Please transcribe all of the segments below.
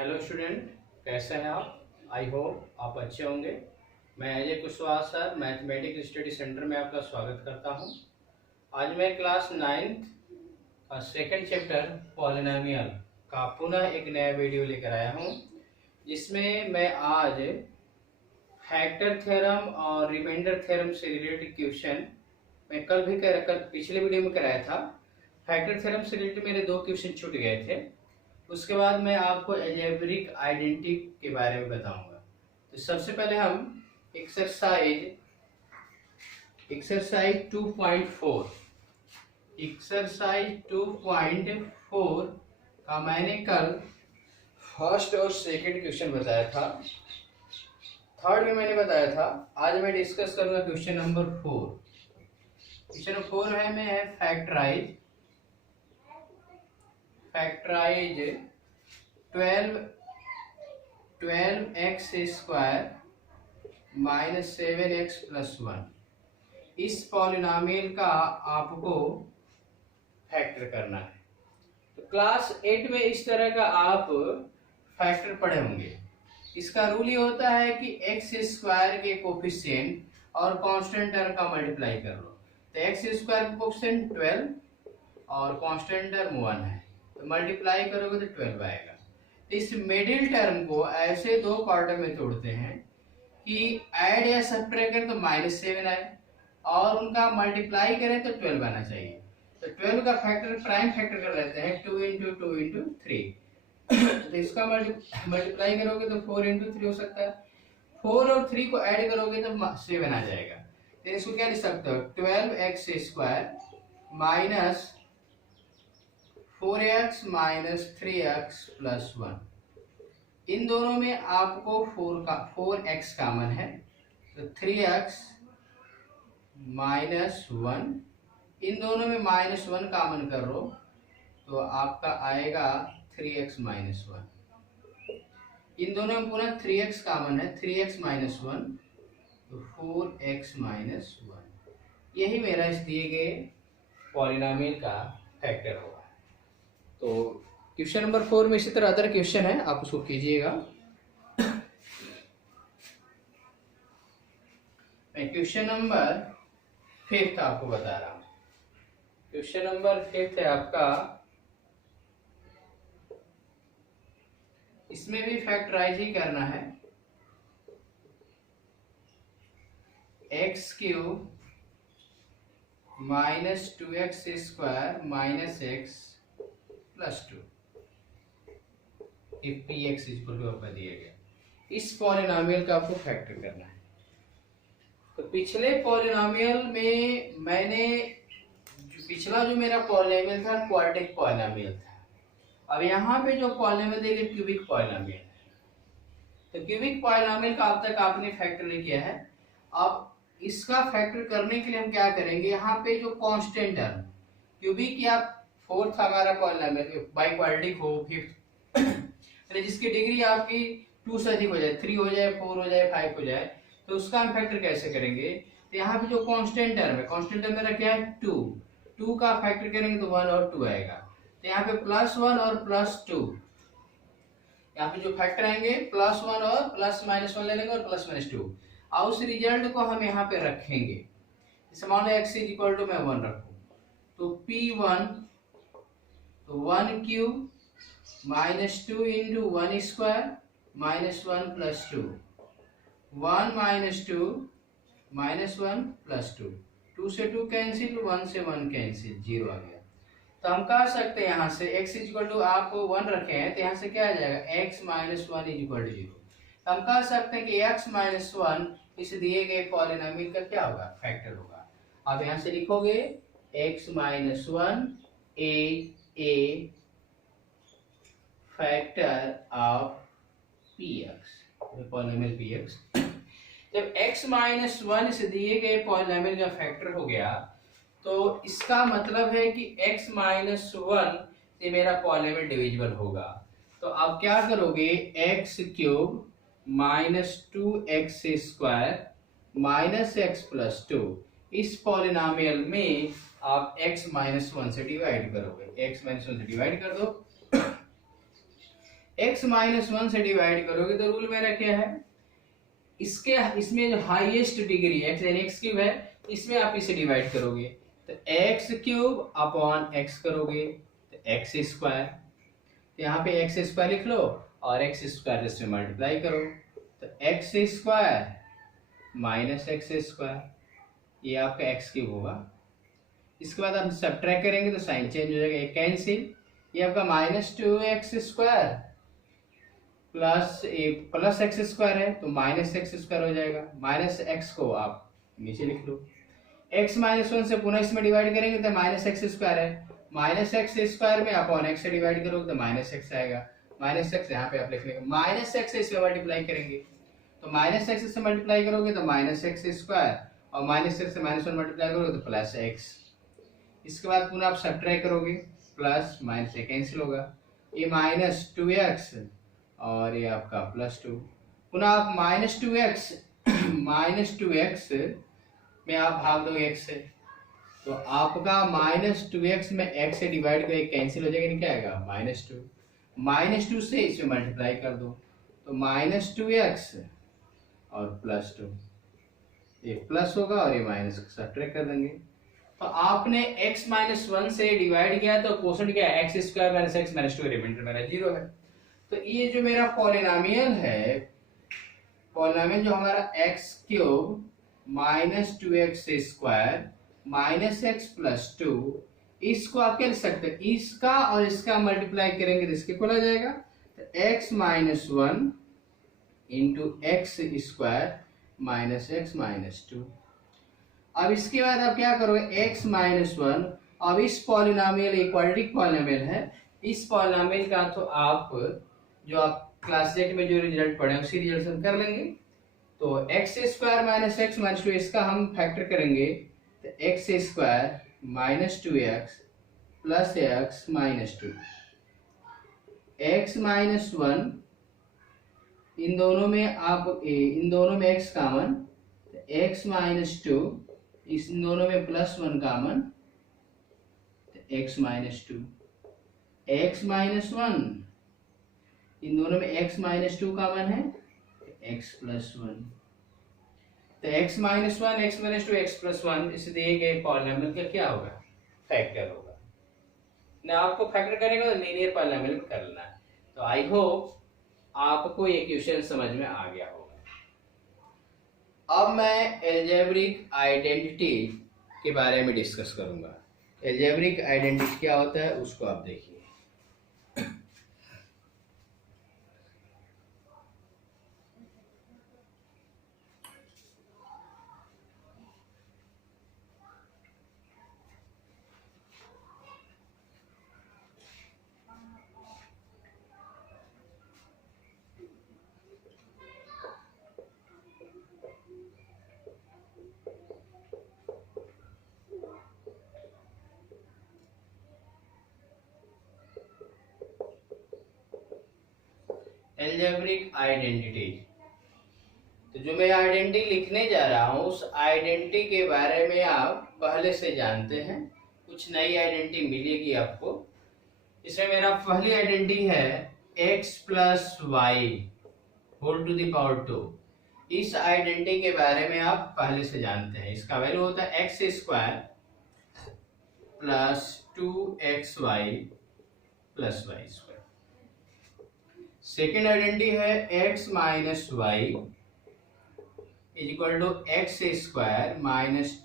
Hello student, कैसे हैं आप? आई होप आप अच्छे होंगे। मैं Ajay Kushwaha sir mathematics study centre में आपका स्वागत करता हूं। आज मैं क्लास 9th का सेकंड चैप्टर पॉलिनोमियल का पुनः एक नया वीडियो लेकर आया हूं, जिसमें मैं आज फैक्टर थ्योरम और रिमाइंडर थ्योरम से रिलेटेड क्वेश्चन मैं कल पिछले वीडियो में कराया था। फैक्टर थ्योरम से रिलेटेड मेरे 2 क्वेश्चन छूट गए थे। उसके बाद मैं आपको एल्जेब्रिक आइडेंटिटी के बारे में बताऊंगा। तो सबसे पहले हम एक्सरसाइज 2.4 का मैंने कल फर्स्ट और सेकंड क्वेश्चन बताया था, थर्ड में मैंने बताया था। आज मैं डिस्कस करूंगा क्वेश्चन नंबर 4। क्वेश्चन नंबर 4 है फैक्टराइज 12x² - 7x + 1 इस पॉलिनोमियल का आपको फैक्टर करना है। तो क्लास 8 में इस तरह का आप फैक्टर पढ़े होंगे। इसका रूल ये होता है कि x² के कोफिशिएंट और कांस्टेंट टर्म का मल्टीप्लाई कर लो। तो x² का कोफिशिएंट 12 और कांस्टेंट टर्म 1 है, तो मल्टीप्लाई करोगे तो 12 आएगा। इस मिडिल टर्म को ऐसे 2 क्वार्टर में तोड़ते हैं कि ऐड या सब्ट्रैक्ट करें तो -7 आए और उनका मल्टीप्लाई करें तो 12 आना चाहिए। तो 12 का फैक्टर प्राइम फैक्टर कर लेते हैं 2 × 2 × 3। तो इसका मल्टीप्लाई करोगे तो 4 × 3 हो सकता है। 4 और 3 को ऐड करोगे तो 7 आ जाएगा। तो इसको क्या लिख सकते हो, 12x² माइनस 4x - 3x + 1। इन दोनों में आपको 4x कॉमन है, तो 3x - 1। इन दोनों में -1 कॉमन कर लो तो आपका आएगा 3x - 1। इन दोनों में पुनः 3x कॉमन है, 3x - 1 तो 4x - 1। यही मेरा इस दिए गए पॉलिनोमियल का फैक्टर होगा। तो क्वेश्चन नंबर 4 में इसी तरह अदर क्वेश्चन है, आप उसको कीजिएगा। मैं क्वेश्चन नंबर 5 आपको बता रहा हूं। क्वेश्चन नंबर 5 है आपका, इसमें भी फैक्टराइज ही करना है। x³ - 2x² - x + 2 if px = आपका दिया गया। इस पॉलिनोमियल का आपको फैक्टर करना है। तो पिछले पॉलिनोमियल में मैंने पिछला जो मेरा पॉलिनोमियल था क्वाड्रेटिक पॉलिनोमियल था। अब यहाँ पे जो पॉलिनोमियल देंगे क्यूबिक पॉलिनोमियल है। तो क्यूबिक पॉलिनोमियल का अब तक आपने फैक्टर नहीं किया है। अब इसका फैक्टर करने के लिए हम क्या करेंगे, यहाँ पे जो कांस्टेंट टर्म क्यूबिक या फोर्थ हमारा पॉलिनोमियल बाई क्वाड्रेटिक हो, फिफ्थ जिसकी डिग्री आपकी 2 से अधिक हो जाए, 3 हो जाए, 4 हो जाए, 5 हो जाए, तो उसका हम फैक्टर कैसे करेंगे। तो यहाँ पे जो कांस्टेंट टर्म है, कांस्टेंट टर्म मेरा क्या है 2 का फैक्टर करेंगे तो 1 और 2 आएगा। तो यहाँ पे +1 और +2, यहाँ पे जो फैक्टर आएंगे +1 और +-1 ले लेंगे और +-2, और उस रिजल्ट को हम यहाँ पे रखेंगे। जैसे मान लो x = मैं 1 रखूं तो P1 तो 1³ - 2 × 1² - 1 + 2 1 - 2 -1 + 2, 2 से 2 कैंसिल, 1 से 1 कैंसिल, 0 आ गया। तो हम कह सकते हैं यहाँ से x = आप 1 रखे हैं तो यहाँ से क्या आ जाएगा x - 1 = 0। तो हम कह सकते हैं कि x - 1 इस दिए गए पॉलिनोमियल का क्या होगा, फैक्टर होगा। अब यहाँ से लिखोगे x - 1 a factor of px, polynomial px। जब x - 1 से दिए गए पॉलिनोमियल का फैक्टर हो गया तो इसका मतलब है कि x - 1 से मेरा पॉलिनोमियल डिविजिबल होगा। तो आप क्या करोगे, x³ - 2x² - x + 2 इस पॉलिनोमियल में आप x - 1 से डिवाइड करोगे। x - 1 से डिवाइड कर दो, x -1 से डिवाइड करोगे तो रूल मेरा क्या है, इसमें जो हाईएस्ट डिग्री x यानी x³ है, इसमें आप इसे डिवाइड करोगे तो x³ अपॉन x करोगे तो x², तो यहाँ पे x² लिख लो और x² इसमें मल्टीप्लाई करो तो x² माइनस x², ये आपका x³ होगा। इसके बाद हम सब्ट्रैक्ट करेंगे तो साइन चेंज हो जाएगा, एक कैंसिल, ये आपका -2x² प्लस x² है तो -x² हो जाएगा, माइनस x को आप नीचे लिख लो। x -1 से पुनः इसमें डिवाइड करेंगे तो -x² है, -x² में अपॉन x से डिवाइड करोगे तो -x आएगा, -x यहाँ पे आप लिख लेंगे, -x से इसमें मल्टीप्लाई करेंगे तो -x से मल्टीप्लाई करोगे तो -x² और -x से -1 मल्टीप्लाई करोगे तो +x। इसके बाद पुनः आप सब्ट्रैक्ट करोगे, प्लस माइनस से कैंसिल होगा, ये -2x और ये आपका +2, पुनः आप -2x में आप भाग दोगे x से तो आपका -2x में x से डिवाइड करके कैंसिल हो जाएगा, क्या आएगा -2 से इसे मल्टीप्लाई कर दो तो -2x और +2, ये प्लस होगा और ये माइनस सब्ट्रैक्ट कर देंगे। तो आपने x -1 से डिवाइड किया तो क्वोशंट क्या है, x² - x - 2, रिमाइंडर मेरा 0 है। तो ये जो मेरा पॉलिनोमियल है, पॉलिनोमियल जो हमारा x³ -2x² -x + 2, इसको आप क्या लिख सकते हैं, इसका और इसका मल्टीप्लाई करेंगे तो इसके इक्वल आ जाएगा, तो x -1 × x² -x - 2। अब इसके बाद आप क्या करोगे, x -1, अब इस पॉलिनोमियल इक्वाड्रेटिक पॉलिनोमियल है, इस पॉलिनोमियल का तो आप जो आप क्लास 8 में जो रिजल्ट पढ़े उसी रिजल्ट से कर लेंगे। तो x² -x - 2 इसका हम फैक्टर करेंगे तो x² - 2x + x - 2, x -1 इन दोनों में x कॉमन, x - 2 इन दोनों में +1 कॉमन तो x - 2, x -1 इन दोनों में x - 2 कॉमन है तो x +1, तो x -1 x - 2 x +1 इस दिए गए पॉलिनोमियल का क्या होगा, फैक्टर होगा ना। आपको फैक्टर करेंगे तो लीनियर पॉलिनोमियल में कर लेना है। तो आई होप आपको ये क्वेश्चन समझ में आ गया होगा। अब मैं एल्जेब्रिक आइडेंटिटी के बारे में डिस्कस करूंगा। एल्जेब्रिक आइडेंटिटी क्या होता है उसको आप देखिए। एल्जेब्रिक आइडेंटिटी, तो जो मैं आइडेंटिटी लिखने जा रहा हूं उस आइडेंटिटी के बारे में आप पहले से जानते हैं, कुछ नई आइडेंटिटी मिलेगी आपको। इसमें मेरा पहली आइडेंटिटी है x + y whole to the power 2। इस आइडेंटिटी के बारे में आप पहले से जानते हैं, इसका वैल्यू होता है x² + 2xy + y²। Second identity है x - y = x² -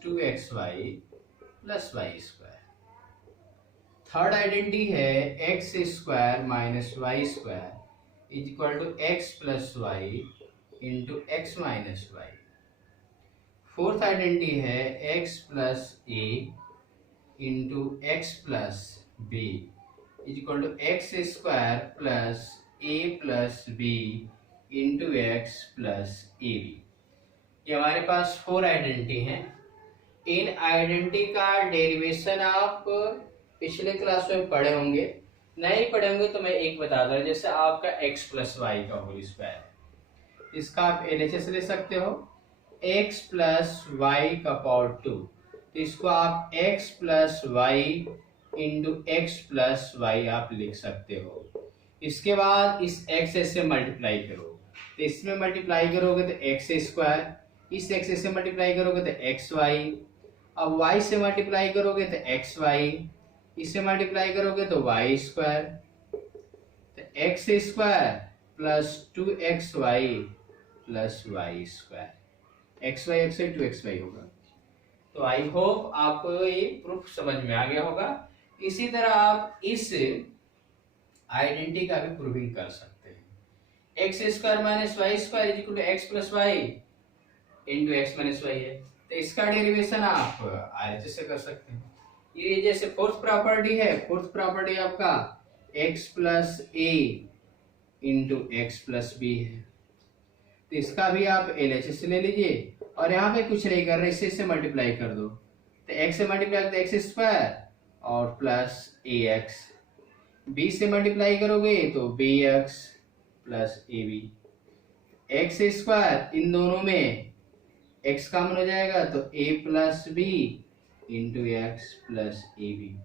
2xy + y²। Third identity है x² - y² = x + y × x - y। Fourth identity है x + a × x + b = x² + a + b × x + ab। ये हमारे पास 4 आइडेंटिटी हैं। इन identity का derivation आप पिछले class में पढ़े होंगे, नहीं पढ़े होंगे तो मैं एक बता दूं, जैसे आपका x + y का होल स्क्वायर, इसका आप LHS ले सकते हो, x + y का पावर 2, तो इसको आप x + y × x + y आप लिख सकते हो। इसके बाद इस एक्स से मल्टीप्लाई करो, तो इसमें मल्टीप्लाई करोगे तो एक्स स्क्वायर, इस एक्स से मल्टीप्लाई करोगे तो एक्स वाई, अब वाई से मल्टीप्लाई करोगे तो एक्स वाई, इससे मल्टीप्लाई करोगे तो वाई स्क्वायर, तो x square plus 2xy plus y square, x y 2xy होगा। तो आई होप आपको ये प्रूफ समझ में आ गया होगा। इसी तरह आप इस आइडेंटिटी का भी प्रूविंग कर सकते हैं। X square minus y square is equal to x plus y into x minus y है, तो इसका डेरिवेशन आप RHS से कर सकते हैं। ये जैसे फोर्थ प्रॉपर्टी है, फोर्थ प्रॉपर्टी आपका x plus a into x plus B है, तो इसका भी आप LHS से ले लीजिए, और यहाँ पे कुछ नहीं कर रहे, इससे मल्टीप्लाई कर दो, तो x से मल्टीप्लाई करते एक्स स्क्वायर और प्लस ax, b से मल्टीप्लाई करोगे तो bx plus ab, x square इन दोनों में x कॉमन हो जाएगा तो a plus b into x plus a b.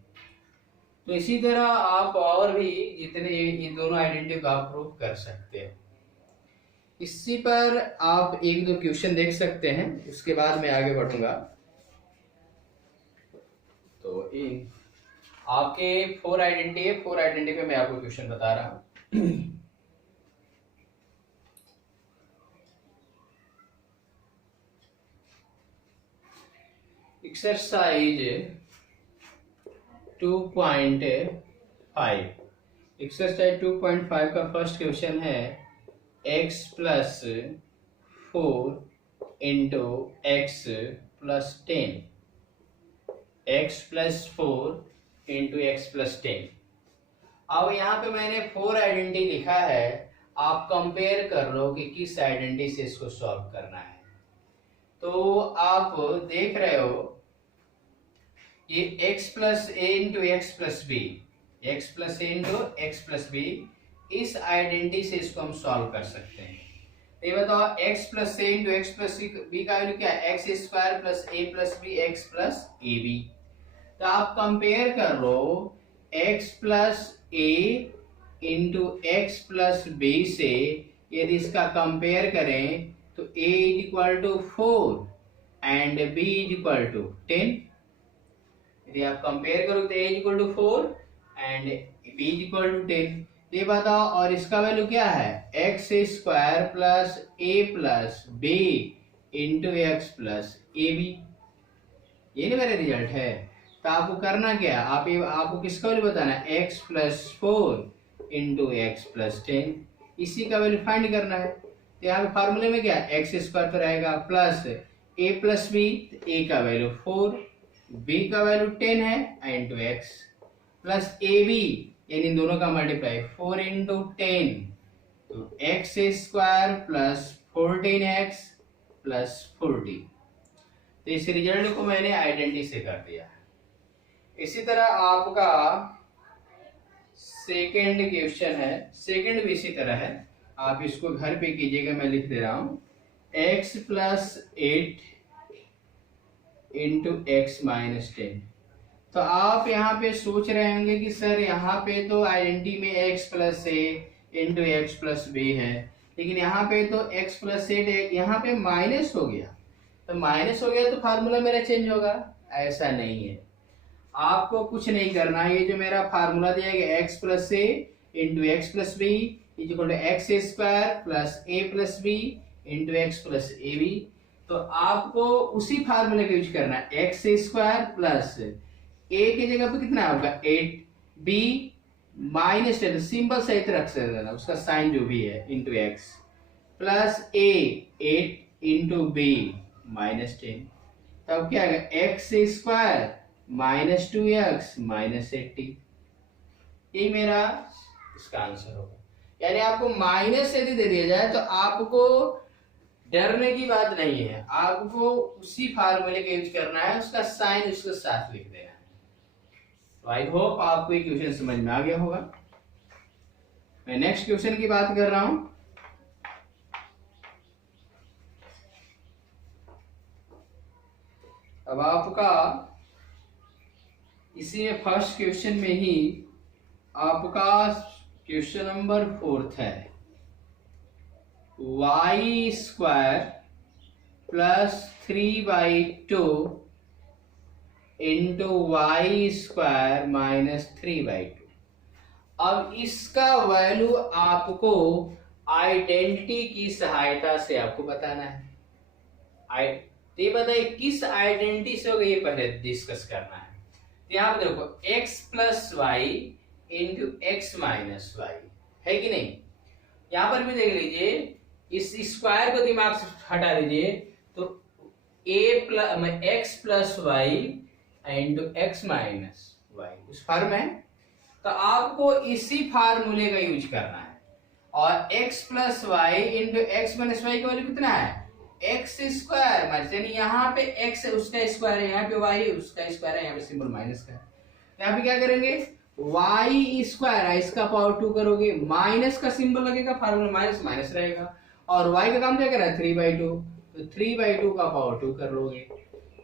तो इसी तरह आप और भी जितने ये दोनों आइडेंटिटी का आप प्रूव कर सकते हैं। इसी पर आप एक दो क्वेश्चन देख सकते हैं, उसके बाद मैं आगे बढ़ूंगा। तो इन आपके 4 आइडेंटिटी है, 4 आइडेंटिटी पे मैं आपको क्वेश्चन बता रहा हूं। एक्सरसाइज 2.5, एक्सरसाइज 2.5 का फर्स्ट क्वेश्चन है x plus 4 into x plus 10, x plus 4 into x plus 10। अब यहाँ पे मैंने 4 आइडेंटिटी लिखा है, आप कंपेयर कर लो कि किस आइडेंटिटी से इसको सॉल्व करना है। तो आप देख रहे हो ये x plus a into x plus b, x plus a into x plus b, इस आइडेंटिटी से इसको हम सॉल्व कर सकते हैं। ये बताओ x plus a into x plus b का वैल्यू क्या है, x square plus a plus b x plus a b. तो आप कंपेयर कर लो x plus a into x plus b से, यदि इसका कंपेयर करें तो a is equal to 4 and b is equal to 10। यदि आप कंपेयर करो तो a is equal to 4 and b is equal to 10। ये बताओ, और इसका वैल्यू क्या है, x square plus a plus b into x plus a b. ये ना मेरा रिजल्ट है। तो आपको करना क्या, आपको किसका वैल्यू बताना है, x plus 4 into x plus 10, इसी का वैल्यू फाइंड करना है। तो यहाँ पे फार्मूले में क्या, एक्स स्क्वायर तो रहेगा plus a plus b, a का वैल्यू 4, बी का वैल्यू 10 है into x plus a b, यानी इन दोनों का मल्टीप्लाई 4 इंटू 10, तो x square plus 14x plus 40। तो इस रिजल्ट को मैंने आइडेंटिटी से कर दिया। इसी तरह आपका सेकेंड क्वेश्चन है, सेकेंड भी इसी तरह है, आप इसको घर पे कीजिएगा, मैं लिख दे रहा हूं, x plus 8 into x minus 10। तो आप यहाँ पे सोच रहे होंगे कि सर यहाँ पे तो आइडेंटिटी में x plus a into x plus B है, लेकिन यहाँ पे तो x प्लस 8 यहाँ पे माइनस हो गया, तो माइनस हो गया तो फार्मूला मेरा चेंज होगा, ऐसा नहीं है। आपको कुछ नहीं करना, ये जो मेरा फार्मूला दिया गया x plus a into x plus b is equal to x square plus a plus b into x plus a b, तो आपको उसी फार्मूले का यूज करना है, एक्स स्क्वायर प्लस ए की जगह पे कितना होगा 8, बी माइनस 10, सिंपल सही रख सकते, उसका साइन जो भी है इंटू एक्स प्लस ए 8 इंटू बी माइनस 10, तब क्या आएगा x square minus 2x minus 80। यही मेरा इसका आंसर होगा। यानी आपको माइनस यदि दे दिया जाए तो आपको डरने की बात नहीं है, आपको उसी फार्मूले का यूज करना है, उसका साइन उसके साथ लिख देना है। तो आई होप आपको ये क्वेश्चन समझ में आ गया होगा। मैं नेक्स्ट क्वेश्चन की बात कर रहा हूं। अब आपका इसी में फर्स्ट क्वेश्चन में ही आपका क्वेश्चन नंबर 4 है y square plus 3/2 into y square minus 3/2। अब इसका वैल्यू आपको आइडेंटिटी की सहायता से आपको बताना है। तो ये बताइए किस आइडेंटिटी से होगा, ये पहले डिस्कस करना है। तो यहाँ पे देखो x plus y into x minus y है कि नहीं। यहाँ पर भी देख लीजिए, इस स्क्वायर को दिमाग से हटा दीजिए तो x plus y into x minus y उस फॉर्म है। तो आपको इसी फार्मूले का यूज करना है। और x plus y into x minus y का वैल्यू कितना है, एक्स स्क्वायर माइनस, यानी यहाँ पे x उसका स्क्वायर है, यहाँ पे y उसका स्क्वायर है, यहाँ पे सिंबल माइनस का है। यहाँ पे क्या करेंगे, y स्क्वायर है इसका पावर 2 करोगे, माइनस का सिंबल लगेगा, फार्मूला माइनस माइनस रहेगा, और y का काम क्या कर रहा है 3/2, तो 3/2 का पावर 2 कर लोगे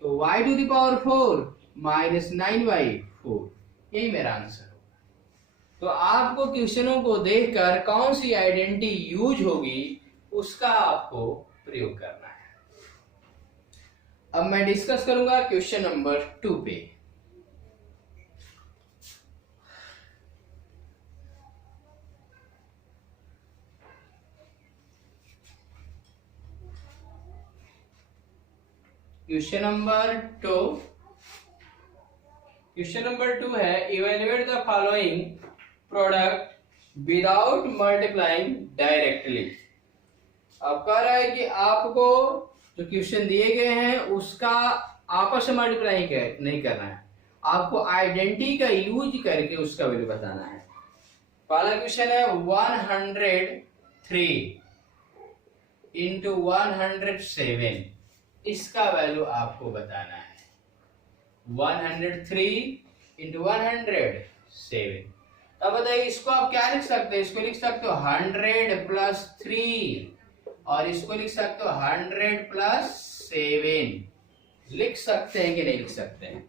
तो y to the power 4 minus 9/4, यही मेरा आंसर। तो आपको क्वेश्चनों को देखकर कौन सी आइडेंटिटी यूज होगी उसका आपको प्रयोग करना है। अब मैं डिस्कस करूंगा क्वेश्चन नंबर 2 पे। क्वेश्चन नंबर 2 है evaluate the following product without multiplying directly. अब कह रहा है कि आपको जो क्वेश्चन दिए गए हैं उसका आपस में मल्टीप्लाई नहीं करना है, आपको आइडेंटिटी का यूज करके उसका वैल्यू बताना है। पहला क्वेश्चन है 103 इंटू 107, इसका वैल्यू आपको बताना है। 103 इंटू 107। अब बताइए इसको आप क्या लिख सकते हैं, इसको लिख सकते हो 100 प्लस 3 और इसको लिख सकते हो 100 प्लस 7। लिख सकते हैं कि नहीं लिख सकते हैं।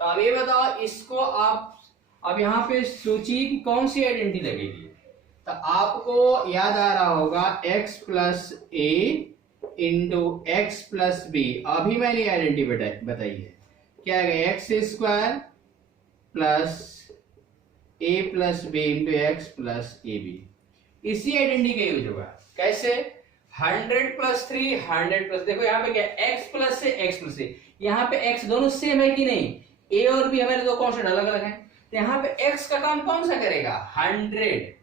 तो अब ये बताओ इसको आप, अब यहाँ पे सूची की कौन सी आइडेंटिटी लगेगी, तो आपको याद आ रहा होगा x plus a into x plus b. अभी मैंने आइडेंटिटी बताई है, क्या है x square plus a plus b into x plus a b. इसी आइडेंटिटी का यूज होगा। कैसे, 100 प्लस 3 100 प्लस, देखो यहाँ पे क्या x प्लस से x प्लस से, यहाँ पे x दोनों सेम है कि नहीं, a और b हमारे दो कांस्टेंट अलग अलग हैं, तो यहाँ पे x का काम कौन सा करेगा 100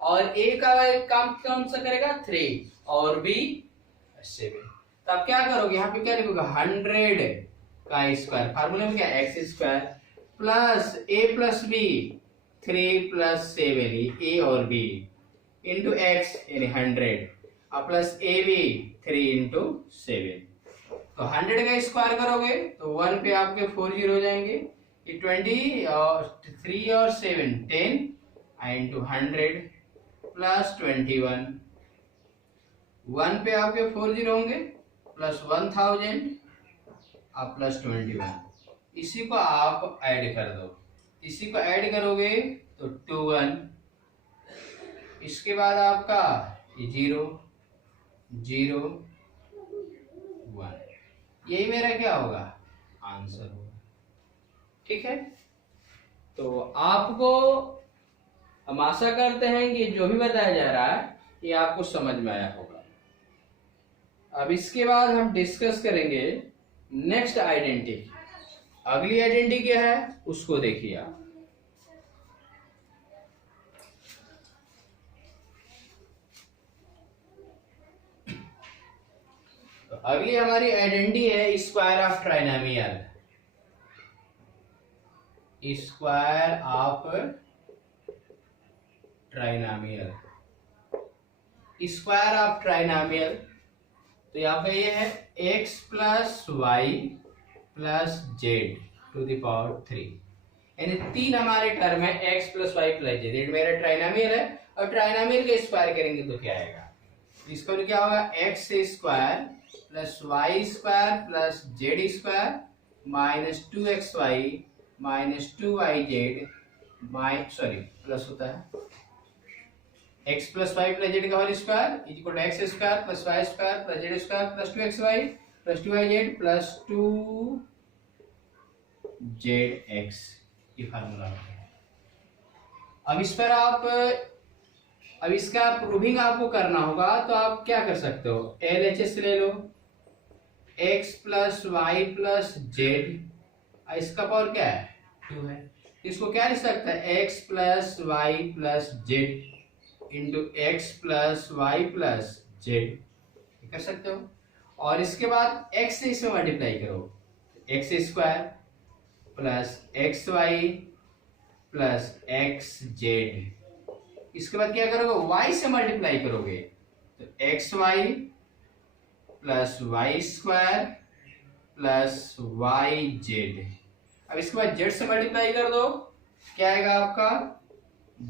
और a का काम कौन सा करेगा 3 और b 7। तो आप क्या करोगे, यहाँ पे क्या लिखोगे 100 का स्क्वायर, फार्मूले में क्या x square plus a plus b 3 plus 7 a और b इंटू x यानी 100 और प्लस ए बी 3 इंटू 7। तो 100 का स्क्वायर करोगे तो 1 पे आपके 4 0 हो जाएंगे, ये 20 और 3 और 7 10 इंटू 100 प्लस 21। 1 पे आपके 4 0 होंगे प्लस 1000 और प्लस 21। इसी को आप ऐड कर दो, इसी को ऐड करोगे तो 21, इसके बाद आपका 0 0 1, यही मेरा क्या होगा आंसर होगा। ठीक है, तो आपको हम आशा करते हैं कि जो भी बताया जा रहा है ये आपको समझ में आया होगा। अब इसके बाद हम डिस्कस करेंगे नेक्स्ट आइडेंटिटी। अगली आइडेंटिटी क्या है उसको देखिए आप। तो अगली हमारी आइडेंटिटी है square of trinomial. Square of trinomial, square of trinomial, तो यहाँ पे ये है x plus y plus z to the power 3, यानी 3 हमारे टर्म है x plus y plus z, मेरा ट्राइनोमियल है और ट्राइनोमियल का स्क्वायर करेंगे तो क्या आएगा, इसका क्या होगा x square plus y square plus z square minus 2xy minus 2yz sorry plus होता है x plus y plus z का whole square is equal to x square plus y square plus z square plus 2xy plus 2yz plus 2zx, ये formula है। अब इस पर अब इसका प्रूविंग आपको करना होगा, तो आप क्या कर सकते हो, LHS ले लो, x plus y plus z, इसका पावर क्या है 2 है, इसको क्या लिख सकता है x plus y plus z into x plus y plus z, कर सकते हो। और इसके बाद x से इसमें मल्टीप्लाई करो, x square plus x y plus x z, इसके बाद क्या करोगे y से मल्टीप्लाई करोगे, तो x y plus y square plus y z. अब इसके बाद z से मल्टीप्लाई कर दो, क्या आएगा आपका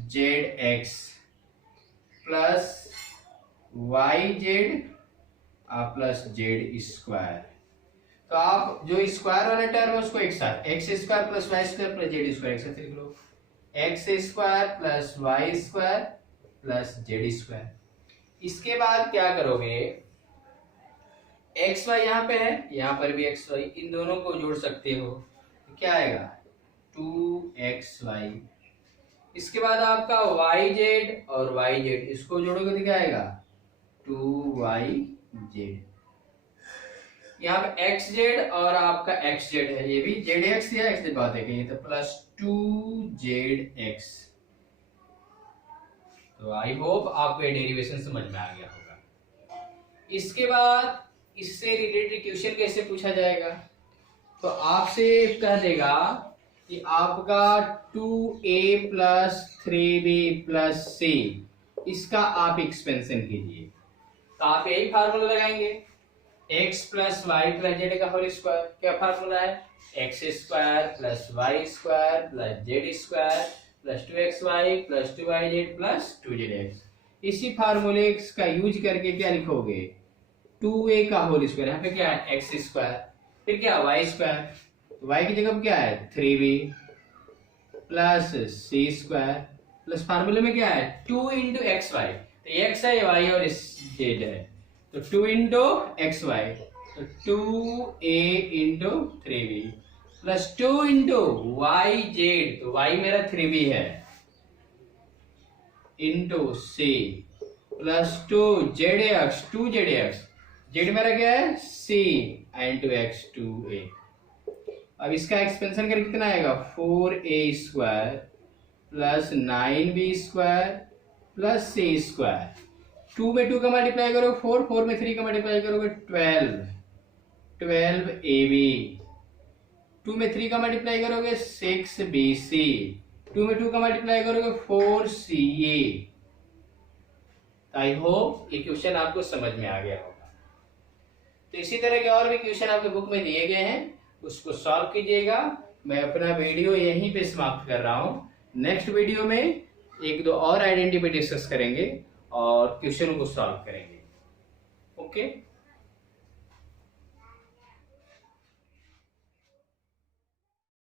z x plus y z plus z square. तो आप जो स्क्वायर वाले टर्म है उसको एक साथ x square plus y square plus z square एक साथ लिख लो, x square plus y square plus z square. इसके बाद क्या करोगे, एक्स वाई यहाँ पे है, यहाँ पर भी एक्स वाई, इन दोनों को जोड़ सकते हो, तो क्या आएगा 2xy। इसके बाद आपका वाई जेड और वाई जेड, इसको जोड़ोगे तो क्या आएगा 2yz। यहाँ पे एक्स जेड और आपका एक्स जेड है, ये भी जेड एक्स या एक्स जेड बात है कि, तो प्लस 2zx। तो आई होप आपको ये डेरिवेशन समझ में आ गया होगा। इसके बाद इससे रिलेटेड क्वेश्चन कैसे पूछा जाएगा, तो आपसे कह देगा कि आपका 2a plus 3b plus c, इसका आप एक्सपेंशन कीजिए, तो आप यही फार्मूला लगाएंगे, x plus y plus z का होल स्क्वायर, क्या फार्मूला है x square plus y square plus z square plus 2xy plus 2yz plus 2zx। इसी फार्मूले का यूज करके क्या लिखोगे 2a का होल स्क्वायर, यहाँ पे क्या है एक्स स्क्वायर, फिर क्या वाई स्क्वायर, तो y की जगह क्या है 3b plus c square plus फार्मूले में क्या है 2 इंटू एक्स वाई, तो x है y और z है, तो 2 इंटू एक्स वाई, तो 2a into 3b plus 2 into y z, तो y मेरा 3b है, into c plus 2zx, 2zx, Z मेरा क्या है c इंटू x 2a। अब इसका एक्सपेंशन कर कितना आएगा 4a square plus 9b square plus c square, 2 में 2 का मल्टीप्लाई करोगे 4, 4 में 3 का मल्टीप्लाई करोगे 12ab, 2 में 3 का मल्टीप्लाई करोगे 6bc, 2 में 2 का मल्टीप्लाई करोगे 4ca। आई होप ये क्वेश्चन आपको समझ में आ गया होगा। तो इसी तरह के और भी क्वेश्चन आपके बुक में दिए गए हैं, उसको सॉल्व कीजिएगा। मैं अपना वीडियो यहीं पे समाप्त कर रहा हूँ। नेक्स्ट वीडियो में एक दो और आइडेंटिटी पे डिस्कस करेंगे और क्वेश्चनों को सॉल्व करेंगे। ओके।